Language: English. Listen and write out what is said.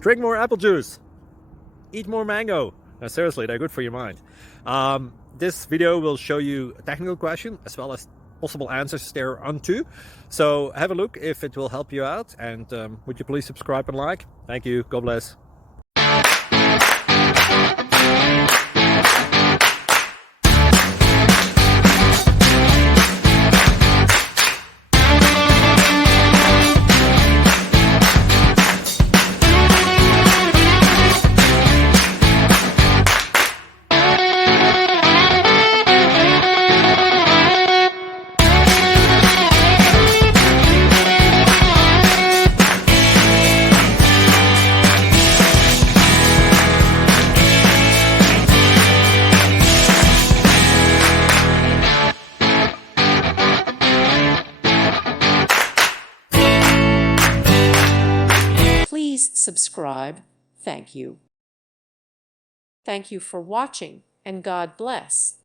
Drink more apple juice. Eat more mango. No, seriously, they're good for your mind. This video will show you a technical question as well as possible answers thereunto. So have a look if it will help you out, and would you please subscribe and like? Thank you. God bless. Please subscribe. Thank you. Thank you for watching, and God bless.